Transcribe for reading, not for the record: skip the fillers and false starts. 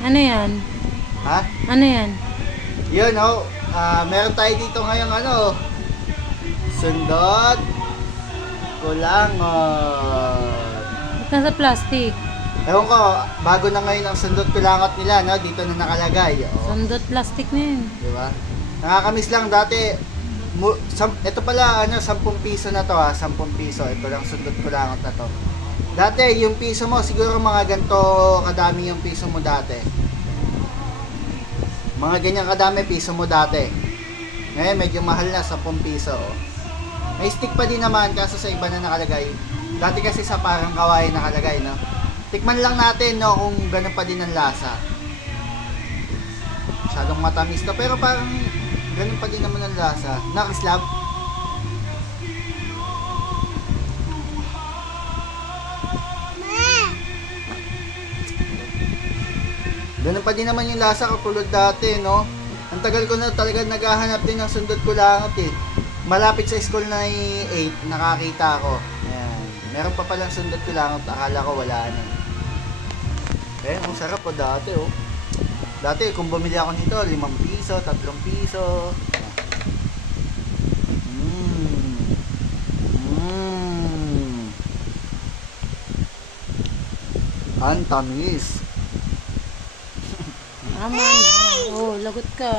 Ano yan? Ha? Ano yan? Yun, oh. Meron tayo dito ngayong ano. Sundot. Kulangot. Ba't nasa plastic? Ewan ko, bago na ngayon ang sundot kulangot nila, no? Dito na nakalagay. Oh. Sundot plastic na yun. Di ba? Nakakamiss lang dati. Ito pala, 10 piso na to ha. 10 piso. Ito lang sundot kulangot na to. Dati, yung piso mo, siguro mga ganito kadami yung piso mo dati. Mga ganyan kadami piso mo dati. Ngayon, medyo mahal na, 10 piso. Oh. May stick pa din naman, kaso sa iba na nakalagay. Dati kasi sa parang kawaii nakalagay, no? Tikman lang natin, no, kung ganun pa din ang lasa. Masyadong matamis to, pero parang ganun pa din naman ang lasa. Nakaslab. Ganun pa din naman yung lasa katulad dati, no? Ang tagal ko na talaga naghahanap din ng sundot kulangot eh. Malapit sa school na 8, nakakita ko. Ayan. Meron pa palang sundot kulangot, akala ko wala na. Eh, ang sarap po dati, oh. Dati, kung bumili ako nito, 5 piso, 3 piso. Ang tamis. Tama na. Oh, lagot ka.